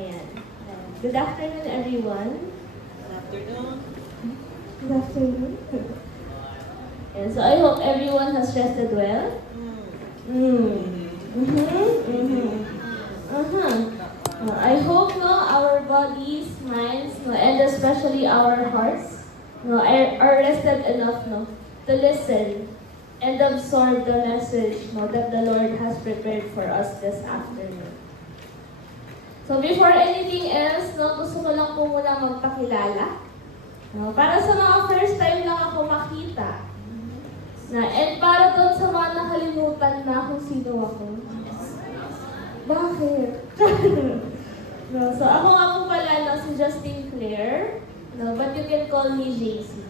Ayan. Good afternoon, everyone. Good afternoon. Good afternoon. And so I hope everyone has rested well. I hope our bodies, minds, and especially our hearts are rested enough to listen and absorb the message that the Lord has prepared for us this afternoon. So before anything else, gusto ko lang po muna magpakilala. Para sa mga first time lang ako makita. And para doon sa mga nakalimutan na kung sino ako. Bakit? So ako nga po pala si Justine Claire, but you can call me JC.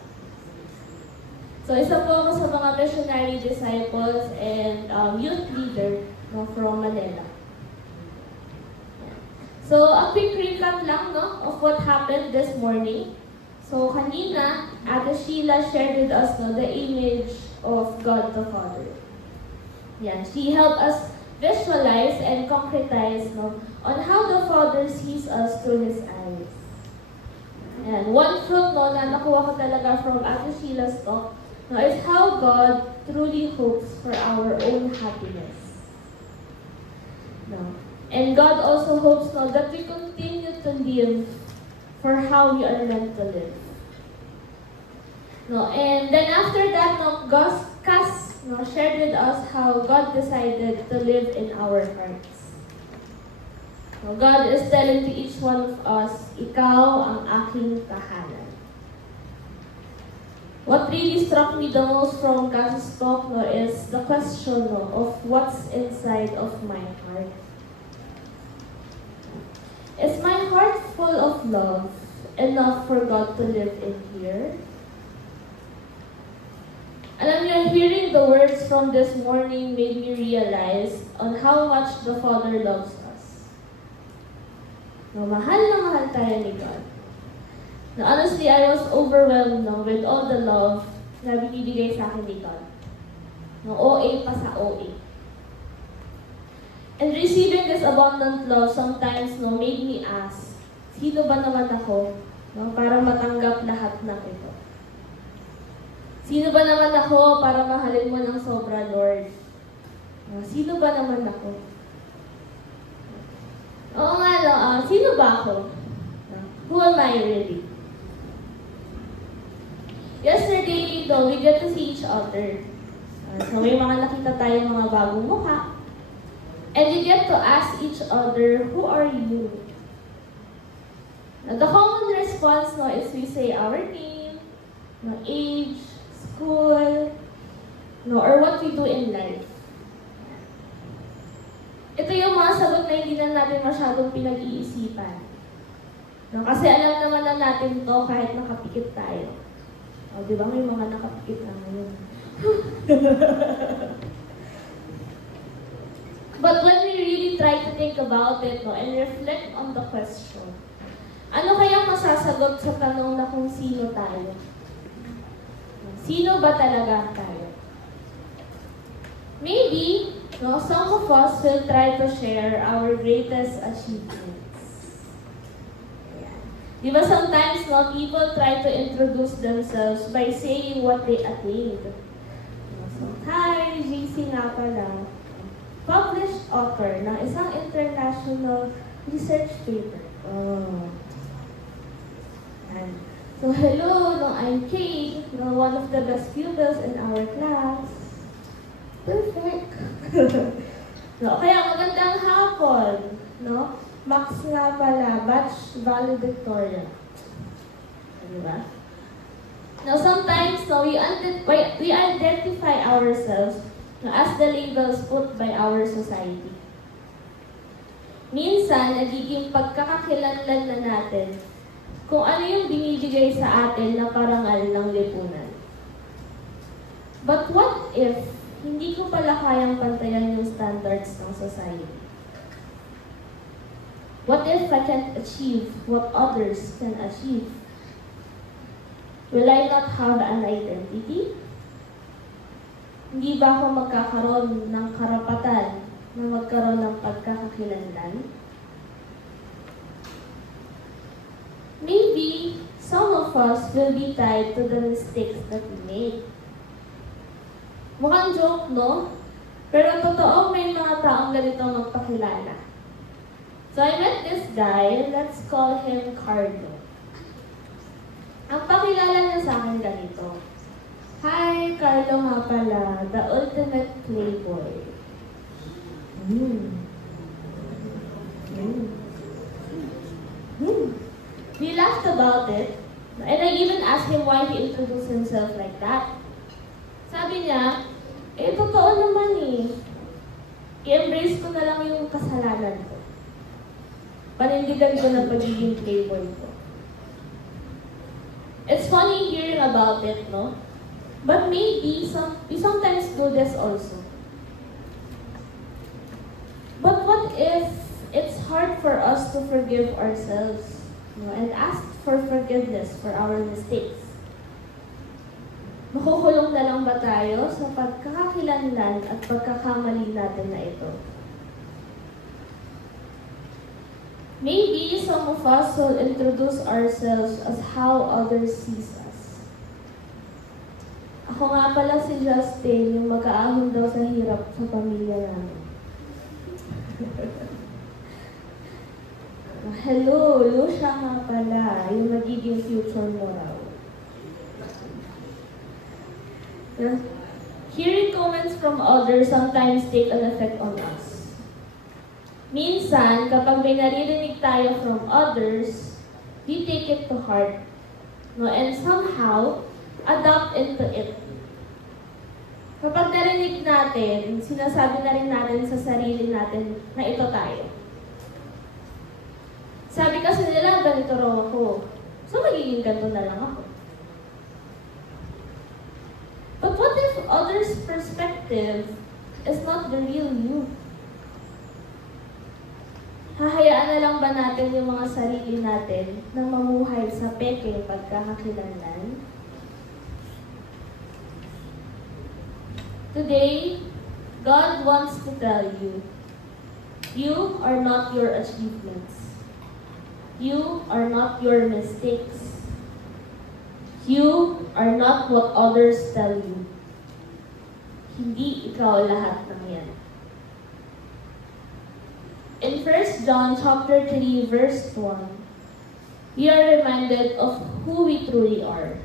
So isa po ako sa mga missionary disciples and youth leader from Manila. So a quick recap lang of what happened this morning. So kanina, Ate Sheila shared with us the image of God the Father. Yeah, she helped us visualize and concretize on how the Father sees us through His eyes. And one fruit na nakuha ko talaga from Ate Sheila's talk is how God truly hopes for our own happiness. And God also hopes that we continue to live for how we are meant to live. And then after that, Cass shared with us how God decided to live in our hearts. God is telling to each one of us, ikaw ang aking tahanan. What really struck me the most from Cass's talk is the question of what's inside of my heart. Is my heart full of love enough for God to live in here? Alam niyo, hearing the words from this morning made me realize on how much the Father loves us. Mahal na mahal tayo ni God. Honestly, I was overwhelmed with all the love na binibigay sa akin ni God. OA pa sa OA. And receiving this abundant love sometimes made me ask, sino ba naman ako para matanggap lahat ng ito? Sino ba naman ako para mahalin mo ng sobra, Lord? Sino ba naman ako? Oo nga sino ba ako? Who am I really? Yesterday, we get to see each other. So may mga nakita tayong mga bagong mukha. And you get to ask each other, who are you? The common response is we say our name, age, school, or what we do in life. Ito yung mga sagot na hindi na natin masyadong pinag-iisipan. Kasi alam naman na natin to kahit nakapikit tayo. Di ba may mga nakapikit na ngayon? But when we really try to think about it and reflect on the question, ano kaya masasagot sa tanong na kung sino tayo? Sino ba talaga tayo? Maybe, some of us will try to share our greatest achievements. Di ba sometimes people try to introduce themselves by saying what they attained. So, hi, JC nga pala. Published author ng isang international research paper. So, hello, I'm Kate, one of the best pupils in our class. Perfect. Kaya magandang hapon, Max nga pala, batch valedictorian. Diba? Now, sometimes, we identify ourselves as the labels put by our society. Minsan, nagiging pagkakakilanlan na natin kung ano yung binibigay sa atin na parangal ng lipunan. But what if hindi ko pala kayang pantayan yung standards ng society? What if I can't achieve what others can achieve? Will I not have an identity? Hindi ba ako magkakaroon ng karapatan na magkaroon ng pagkakakilanlan? Maybe some of us will be tied to the mistakes that we made. Mukhang joke, no? Pero totoo, may mga taong ganito magpakilala. So I met this guy, let's call him Carlo. Ang pakilala niya sa akin ganito. Hi, Carlo nga pala, the ultimate playboy. We laughed about it, and I even asked him why he introduced himself like that. Sabi niya, totoo naman eh. I-embrace ko na lang yung kasalanan ko. Panindigan ko na pagiging playboy ko. It's funny hearing about it, no? But maybe we sometimes do this also. But what if it's hard for us to forgive ourselves, and ask for forgiveness for our mistakes? Makukulong na lang ba tayo sa pagkakakilanlan at pagkakamali natin na ito? Maybe some of us will introduce ourselves as how others see us. Ako nga pala si Justin, yung mag-aahon daw sa hirap sa pamilya namin. Hello, Lucia nga pala, yung magiging future mo raw. Hearing comments from others sometimes take an effect on us. Minsan, kapag may naririnig tayo from others, we take it to heart, and somehow, adopt into it. Kapag narinig natin, sinasabi na rin natin sa sarili natin na ito tayo. Sabi kasi nila, ganito raw ako. So, magiging ganito na lang ako. But what if others' perspective is not the real you? Hahayaan na lang ba natin yung mga sarili natin na mamuhay sa pekeng pagkakakilanlan? Today, God wants to tell you, you are not your achievements. You are not your mistakes. You are not what others tell you. Hindi ikaw lahat ng yan. In 1 John chapter 3, verse 1, we are reminded of who we truly are.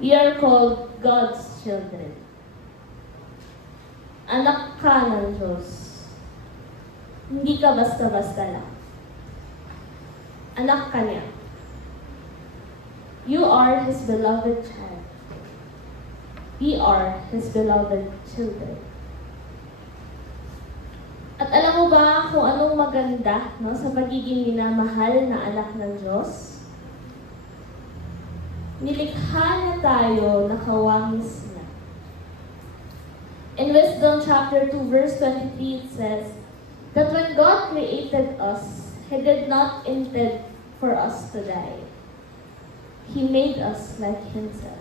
We are called God's children. Anak ka ng Diyos. Hindi ka basta-basta lang. Anak ka niya. You are His beloved child. We are His beloved children. At alam mo ba kung anong maganda, sa pagiging minamahal na anak ng Diyos? Nilikha niya tayo na kawangis niya. In Wisdom chapter 2, verse 23, it says that when God created us, He did not intend for us to die. He made us like Himself.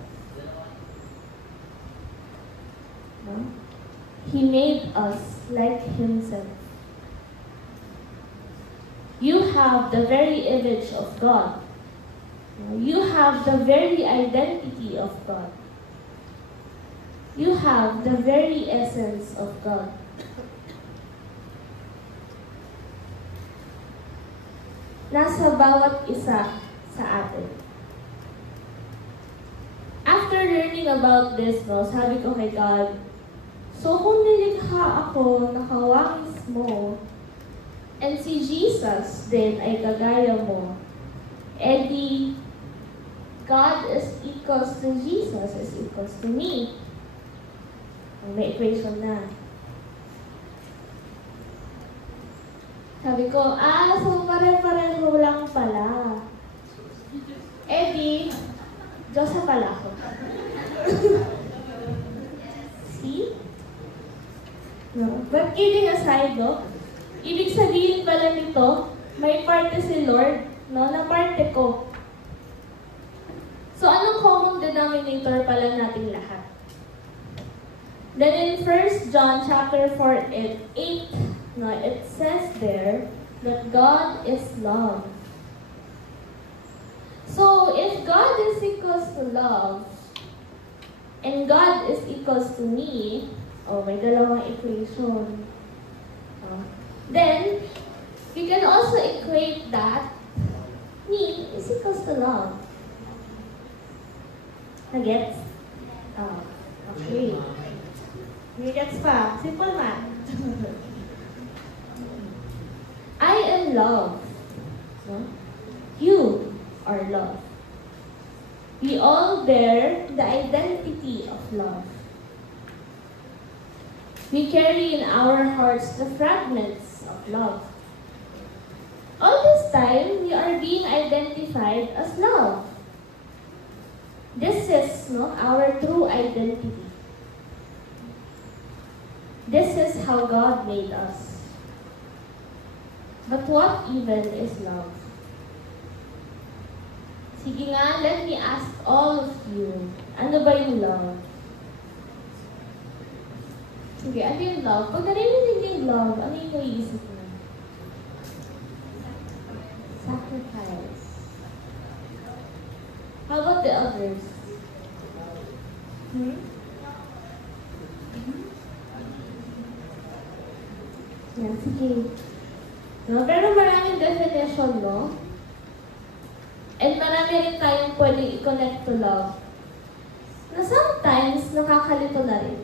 He made us like Himself. You have the very image of God. You have the very identity of God. You have the very essence of God. Nasa bawat isa sa atin. After learning about this, sabi ko kay God, so kung nilikha ako na kawangis mo, and si Jesus din ay kagaya mo, edi God is equals to Jesus is equals to me. May equation na. Sabi ko, so pare-pareho lang pala. Edi, Diyosa pala ako. See? No? But kidding aside, ibig sabihin pala nito, may parte si Lord, na parte ko. So, anong common denominator pala natin lahat? Then in 1 John chapter 4, 8, it says there that God is love. So, if God is equals to love, and God is equals to me, may dalawang equation. Then, we can also equate that me is equals to love. Nagets? Okay. Nagets pa. Simple math. I am love. You are love. We all bear the identity of love. We carry in our hearts the fragments of love. All this time, we are being identified as love. This is our true identity. This is how God made us. But what even is love? Sige nga, let me ask all of you, ano ba yung love? Sige, ano yung love? Pag narinig yung love, ano yung naiisip mo? Sacrifice. How about the others? Yan, sige. Pero maraming definition, no? And marami rin tayong pwedeng i-connect to love. Na sometimes, nakakalito na rin.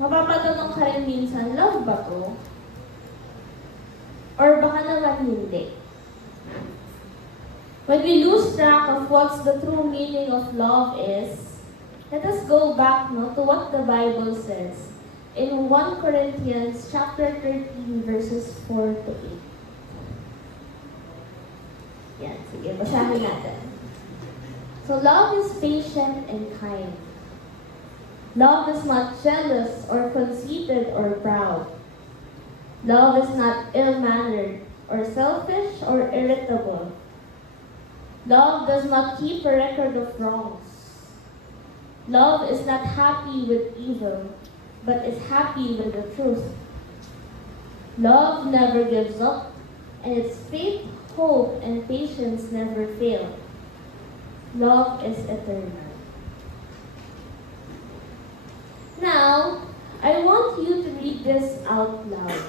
Mapapatanong ka rin minsan, love ba to? Or baka naman hindi. When we lose track of what's the true meaning of love is, let us go back to what the Bible says in 1 Corinthians chapter 13 verses 4 to 8. Yan, sige, basahin natin. So, love is patient and kind. Love is not jealous or conceited or proud. Love is not ill-mannered or selfish or irritable. Love does not keep a record of wrongs. Love is not happy with evil, but is happy with the truth. Love never gives up, and its faith, hope, and patience never fail. Love is eternal. Now, I want you to read this out loud.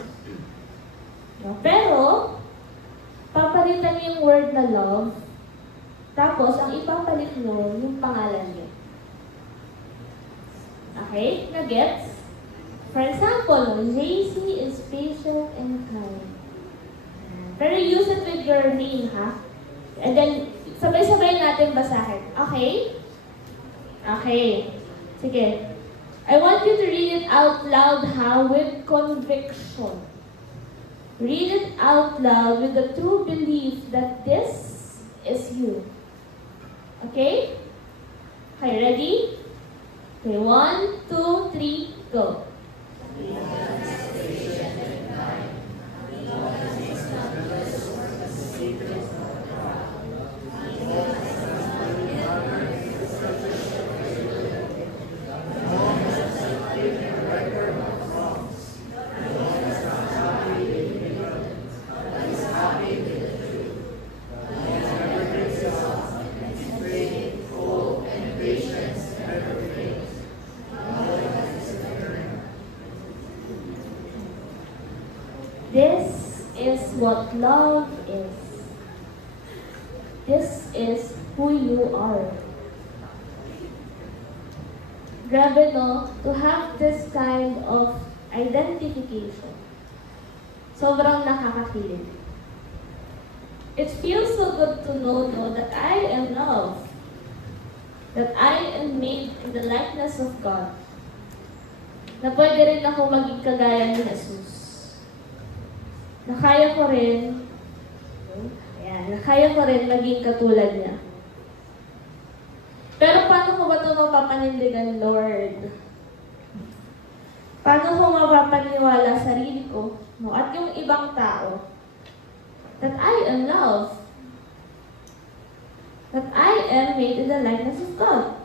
Pero, papalitan niyo yung word na love, tapos ang ipapalit nyo yung pangalan niyo. Okay? Na-gets? For example, JC is patient and kind. Pero use it with your name, ha? And then, sabay-sabay natin basahin. Okay? Okay. Sige. I want you to read it out loud, ha? With conviction. Read it out loud with the true belief that this is you. Okay? Okay, ready? Okay, 1, 2, 3, go. This is what love is. This is who you are. Grabe, no? To have this kind of identification. Sobrang nakakakilig. It feels so good to know, no, that I am loved. That I am made in the likeness of God. Na pwede rin ako maging kagaya ni Jesus. Na kaya ko rin, maging katulad niya. Pero paano ko ba ito mapapanindigan, Lord? Paano ko mapapaniwala sarili ko, no, at yung ibang tao, that I am loved? That I am made in the likeness of God?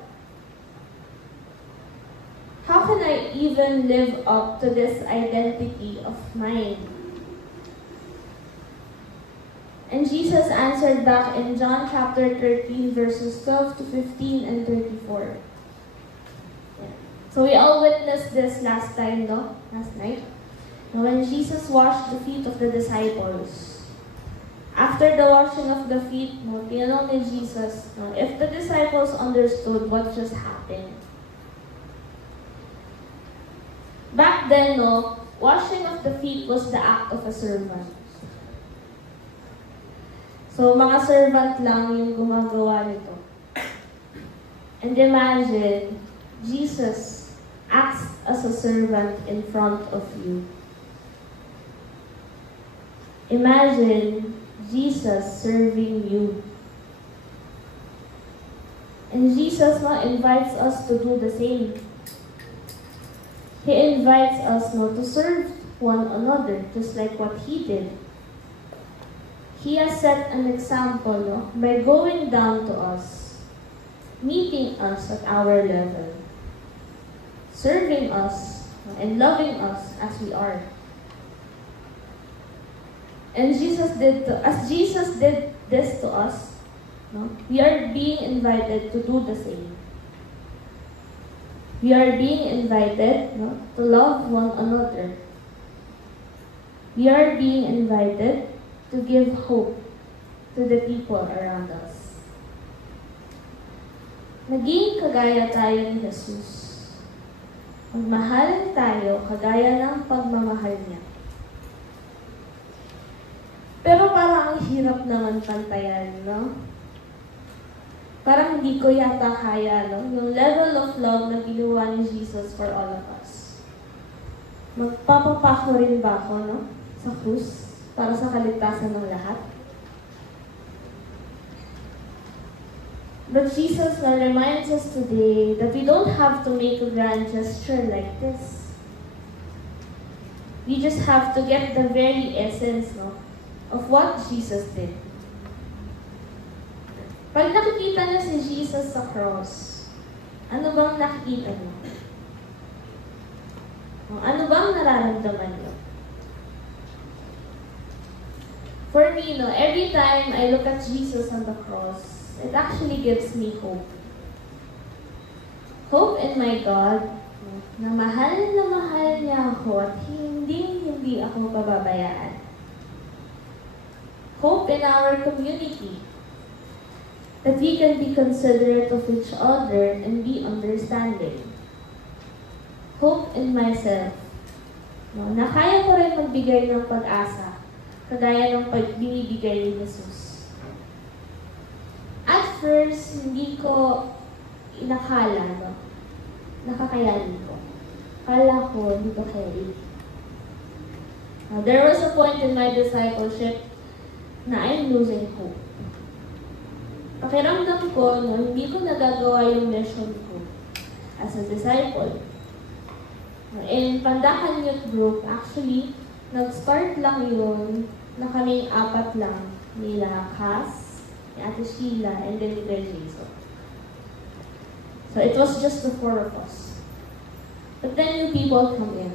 How can I even live up to this identity of mine? And Jesus answered back in John chapter 13, verses 12 to 15 and 34. Yeah. So we all witnessed this last time, no? Last night. When Jesus washed the feet of the disciples. After the washing of the feet, tinanong ni Jesus, if the disciples understood what just happened. Back then, washing of the feet was the act of a servant. So, mga servant lang yung gumagawa nito. And imagine, Jesus acts as a servant in front of you. Imagine Jesus serving you. And Jesus invites us to do the same. He invites us to serve one another, just like what He did. He has set an example by going down to us, meeting us at our level, serving us and loving us as we are. And as Jesus did this to us, we are being invited to do the same. We are being invited to love one another. We are being invited to give hope to the people around us. Naging kagaya tayo ni Jesus. Magmahalan tayo kagaya ng pagmamahal niya. Pero parang ang hirap naman pantayan, no? Parang hindi ko yata kaya, yung level of love na ginawa ni Jesus for all of us. Magpapapako rin ba ako, sa krus? Para sa kaligtasan ng lahat. But Jesus reminds us today that we don't have to make a grand gesture like this. We just have to get the very essence of what Jesus did. Pag nakikita niyo si Jesus sa cross, ano bang nakikita niyo? Ano bang nararamdaman niyo? For me, every time I look at Jesus on the cross, it actually gives me hope. Hope in my God, na mahal niya ako at hindi ako pababayaan. Hope in our community, that we can be considerate of each other and be understanding. Hope in myself, na kaya ko rin magbigay ng pag-asa, kagaya ng binibigay ni Jesus. At first, hindi ko inakala, nakakayanin ko. Kala ko, hindi ko kaya. There was a point in my discipleship na I'm losing hope. Pakiramdam ko, hindi ko nagagawa yung mission ko as a disciple. In Pandakan Youth Group, actually, nag-start lang yun na kaming 4 lang. Nila Cass, ni Ate Sheila, and then ni Jason. So it was just the 4 of us. But then new people come in.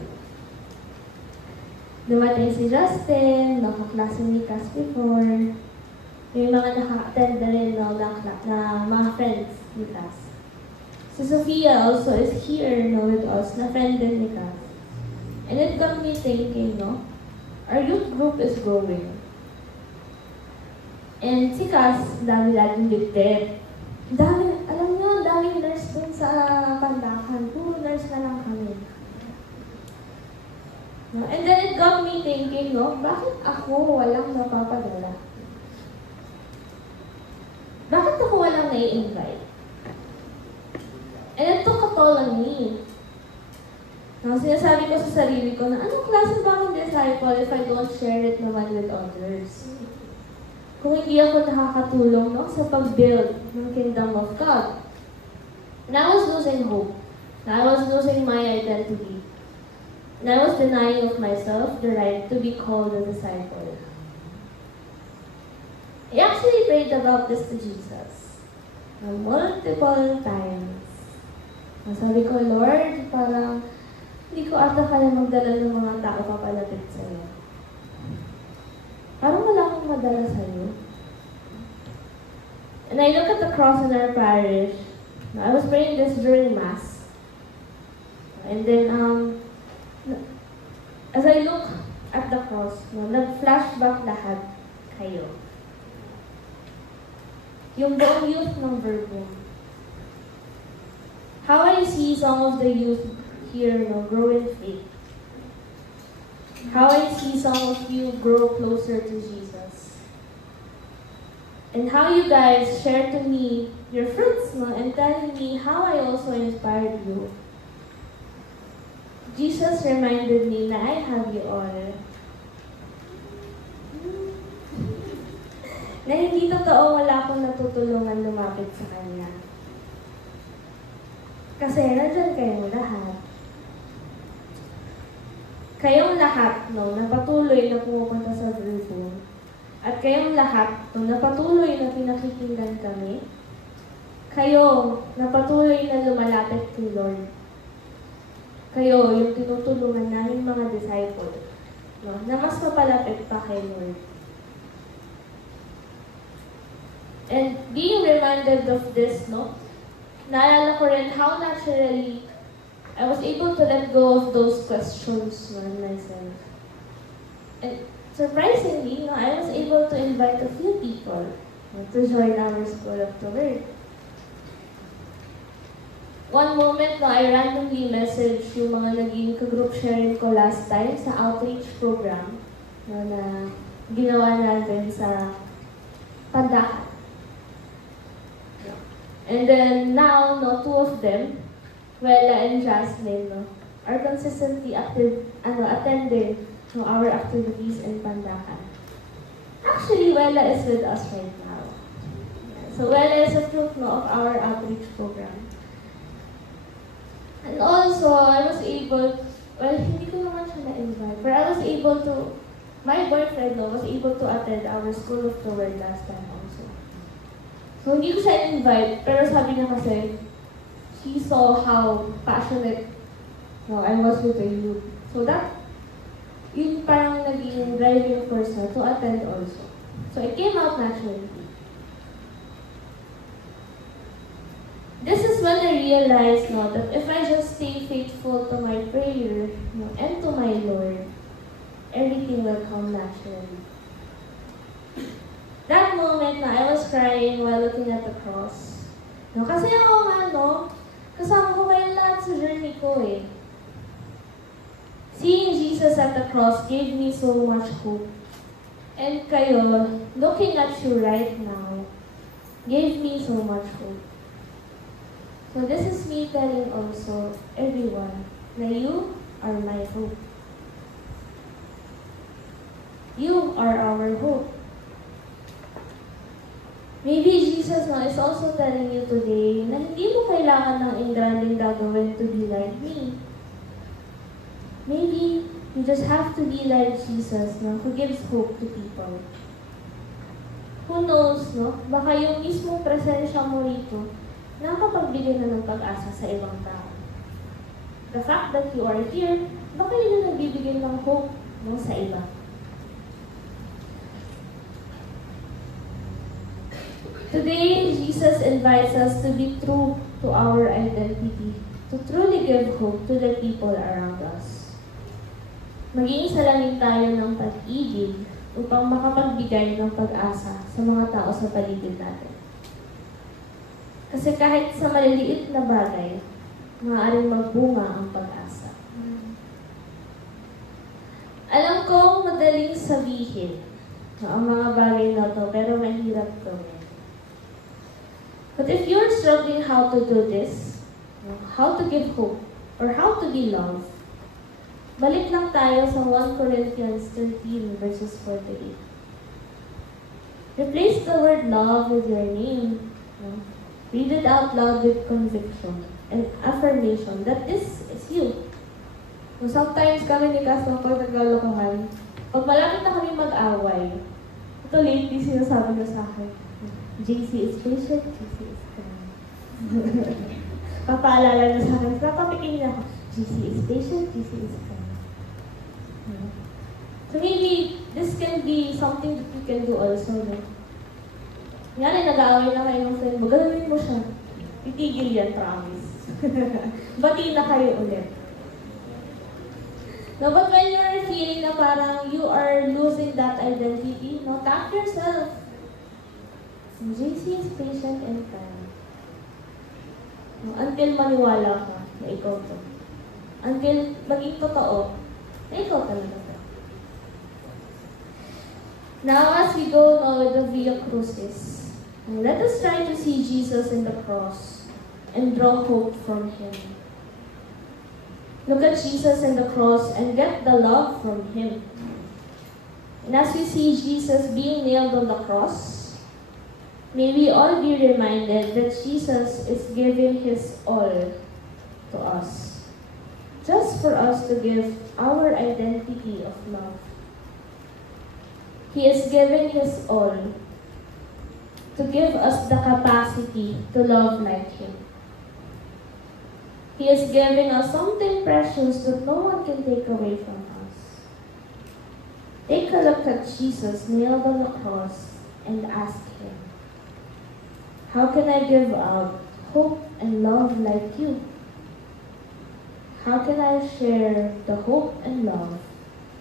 Dumating si Justin, nakaklase ni Cass before. May mga naka-attend na rin na mga friends ni Cass. Si Sophia also is here with us, na friend din ni Cass. And it got me thinking, our youth group is growing. And si Cass, dami laging ligtip. Alam nyo, daming nurse dun sa Pandakan. Puro nurse na lang kami. And then it got me thinking, bakit ako walang napapadala? Bakit ako walang nai-invite? And it took a toll on me. Sinasabi ko sa sarili ko na, anong klase ba akong disciple if I don't share it naman with others? Kung hindi ako nakakatulong sa pag-build ng kingdom of God. And I was losing hope. And I was losing my identity. And I was denying of myself the right to be called a disciple. I actually prayed about this to Jesus multiple times. Sabi ko, Lord, parang hindi ko ata kaya magdala ng mga tao papalapit sa'yo. Parang wala akong madala sa'yo. When I look at the cross in our parish, I was praying this during Mass. And then, as I look at the cross, nag-flashback lahat kayo. Yung buong youth ng Virgo. How I see some of the youth here grow in faith. How I see some of you grow closer to Jesus. And how you guys share to me your fruits and telling me how I also inspired you. Jesus reminded me na I have you all. Na hindi totoo wala akong natutulungan lumapit sa Kanya. Kasi nandyan kayong lahat. Kayong lahat na patuloy na pumupunta sa Virgo. At kayong lahat na patuloy na pinakikinggan kami. Kayo na patuloy na lumalapit kay Lord. Kayo yung tinutulungan namin mga disciple na mas mapalapit pa kay Lord. And being reminded of this, naalala ko rin how naturally I was able to let go of those questions myself. And surprisingly, I was able to invite a few people to join our School of the Word. One moment I randomly messaged yung mga naging ka-group sharing ko last time sa outreach program na ginawa natin sa Pandakan. And then now, two of them, Wella and Jasmine, are consistently attending our activities in Pandakan. Actually, Wella is with us right now. So Wella is a fruit of our outreach program. And also, I was able, hindi ko naman siya na-invite, but I was able to, my boyfriend was able to attend our School of the Word last time also. So hindi ko siya invite, pero sabi niya kasi, she saw how passionate I was with the youth. So that, yun parang naging driving force to attend also. So it came out naturally. This is when I realized that if I just stay faithful to my prayer and to my Lord, everything will come naturally. That moment I was crying while looking at the cross. Kasi ako kasama ko kayo lahat sa journey ko eh. Seeing Jesus at the cross gave me so much hope. And kayo, looking at you right now, gave me so much hope. So this is me telling also everyone na you are my hope. You are our hope. Maybe Jesus is also telling you today na hindi mo kailangan ng engranding gagawin to be like me. Maybe you just have to be like Jesus who gives hope to people. Who knows, baka yung mismong presensya mo rito nakapagbigay na ng pag-asa sa ibang tao. The fact that you are here, baka yun na nagbibigay ng hope sa iba. Today, Jesus invites us to be true to our identity, to truly give hope to the people around us. Maging salamin tayo ng pag-ibig upang makapagbigay ng pag-asa sa mga tao sa paligid natin. Kasi kahit sa maliliit na bagay, maaaring magbunga ang pag-asa. Alam ko madaling sabihin ang mga bagay na to, pero mahirap gawin. But if you're struggling how to do this, how to give hope, or how to be loved, balik lang tayo sa 1 Corinthians 13 verses 48. Replace the word love with your name. Read it out loud with conviction and affirmation that this is you. Sometimes kami ni Castle pag naglalokohan, pag malapit na kami mag-away, ito lately sinasabi niya sa akin, JC is patient, JC is kind. Papaalala niya sa akin, napapikin niya ako, JC is patient, JC is kind. So maybe this can be something that you can do also. Yan, nag-aaway na kayo ng friend mo, galawin mo siya. Titigil yan, promise. Bati na kayo ulit. No, but when you're feeling na parang you are losing that identity, no, tap yourself. JC is patient and kind. No, until maniwala ka na ikaw to. Until maging totoo na ikaw talaga to. Now, as we go with the Via Crucis, let us try to see Jesus in the cross and draw hope from Him. Look at Jesus in the cross and get the love from Him. And as we see Jesus being nailed on the cross, may we all be reminded that Jesus is giving His all to us, just for us to give our identity of love. He is giving His all to give us the capacity to love like Him. He is giving us something precious that no one can take away from us. Take a look at Jesus nailed on the cross and ask Him, how can I give out hope and love like you? How can I share the hope and love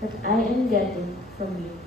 that I am getting from you?